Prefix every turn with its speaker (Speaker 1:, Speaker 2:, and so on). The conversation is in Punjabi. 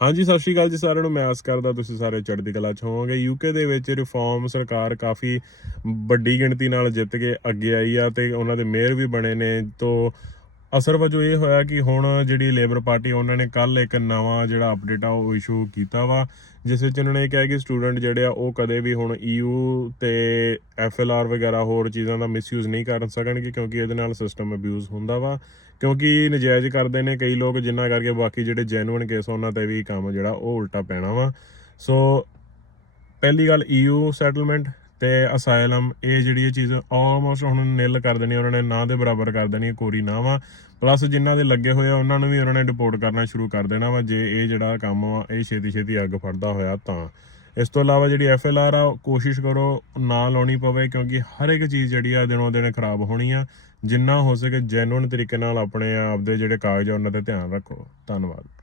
Speaker 1: ਹਾਂਜੀ, ਸਤਿ ਸ਼੍ਰੀ ਅਕਾਲ ਜੀ ਸਾਰਿਆਂ ਨੂੰ। ਮੈਂ ਆਸ ਕਰਦਾ ਤੁਸੀਂ ਸਾਰੇ ਚੜ੍ਹਦੀ ਕਲਾ ਚ ਹੋਵੋਗੇ। ਯੂਕੇ ਦੇ ਵਿੱਚ ਰਿਫਾਰਮ ਸਰਕਾਰ ਕਾਫੀ ਵੱਡੀ ਗਿਣਤੀ ਨਾਲ ਜਿੱਤ ਕੇ ਅੱਗੇ ਆਈ ਆ ਤੇ ਉਹਨਾਂ ਦੇ ਮੇਅਰ ਵੀ ਬਣੇ ਨੇ। ਤੋਂ ਅਸਰ ਵਜੋਂ ਇਹ ਹੋਇਆ ਕਿ ਹੁਣ ਜਿਹੜੀ ਲੇਬਰ ਪਾਰਟੀ, ਉਹਨਾਂ ਨੇ ਕੱਲ ਇੱਕ ਨਵਾਂ ਜਿਹੜਾ ਅਪਡੇਟ ਆ, ਉਹ ਇਸ਼ੂ ਕੀਤਾ ਵਾ, ਜਿਸ ਵਿੱਚ ਉਹਨਾਂ ਨੇ ਇਹ ਕਿਹਾ ਕਿ ਸਟੂਡੈਂਟ ਜਿਹੜੇ ਆ, ਉਹ ਕਦੇ ਵੀ ਹੁਣ EU ਤੇ FLR ਵਗੈਰਾ ਹੋਰ ਚੀਜ਼ਾਂ ਦਾ ਮਿਸਯੂਜ਼ ਨਹੀਂ ਕਰ ਸਕਣਗੇ, ਕਿਉਂਕਿ ਇਹਦੇ ਨਾਲ ਸਿਸਟਮ ਅਬਿਊਜ਼ ਹੁੰਦਾ ਵਾ। ਕਿਉਂਕਿ ਨਜਾਇਜ਼ ਕਰਦੇ ਨੇ ਕਈ ਲੋਕ, ਜਿੰਨਾ ਕਰਕੇ ਬਾਕੀ ਜਿਹੜੇ ਜੈਨੂਇਨ ਕੇਸ ਉਹਨਾਂ ਤੇ ਵੀ ਕੰਮ ਜਿਹੜਾ, ਉਹ ਉਲਟਾ ਪੈਣਾ ਵਾ। ਸੋ ਪਹਿਲੀ ਗੱਲ EU ਸੈਟਲਮੈਂਟ ਤੇ ਅਸਾਈਲਮ ਇਹ ਜਿਹੜੀ ਇਹ ਚੀਜ਼ ਆਲਮੋਸਟ ਹੁਣ ਨਿਲ ਕਰ ਦੇਣੀ, ਉਹਨਾਂ ਨੇ ਨਾ ਦੇ ਬਰਾਬਰ ਕਰ ਦੇਣੀ ਕੋਰੀ ਨਾ ਵਾ। ਪਲੱਸ ਜਿਨ੍ਹਾਂ ਦੇ ਲੱਗੇ ਹੋਏ ਆ, ਉਹਨਾਂ ਨੂੰ ਵੀ ਉਹਨਾਂ ਨੇ ਡਿਪੋਰਟ ਕਰਨਾ ਸ਼ੁਰੂ ਕਰ ਦੇਣਾ ਵਾ, ਜੇ ਇਹ ਜਿਹੜਾ ਕੰਮ ਵਾ, ਇਹ ਛੇਤੀ ਛੇਤੀ ਅੱਗ ਫੜਦਾ ਹੋਇਆ ਤਾਂ। ਇਸ ਤੋਂ ਇਲਾਵਾ ਜਿਹੜੀ ਐਫਐਲਆਰ ਆ ਉਹ ਕੋਸ਼ਿਸ਼ ਕਰੋ ਨਾ ਲਾਉਣੀ ਪਵੇ, ਕਿਉਂਕਿ ਹਰ ਇੱਕ ਚੀਜ਼ ਜਿਹੜੀ ਆ, ਦਿਨੋਂ ਦਿਨ ਖਰਾਬ ਹੋਣੀ ਆ। ਜਿੰਨਾ ਹੋ ਸਕੇ ਜੈਨੂਨ ਤਰੀਕੇ ਨਾਲ ਆਪਣੇ ਆਪ ਦੇ ਜਿਹੜੇ ਕਾਗਜ਼ ਆ, ਉਹਨਾਂ ਤੇ ਧਿਆਨ ਰੱਖੋ। ਧੰਨਵਾਦ।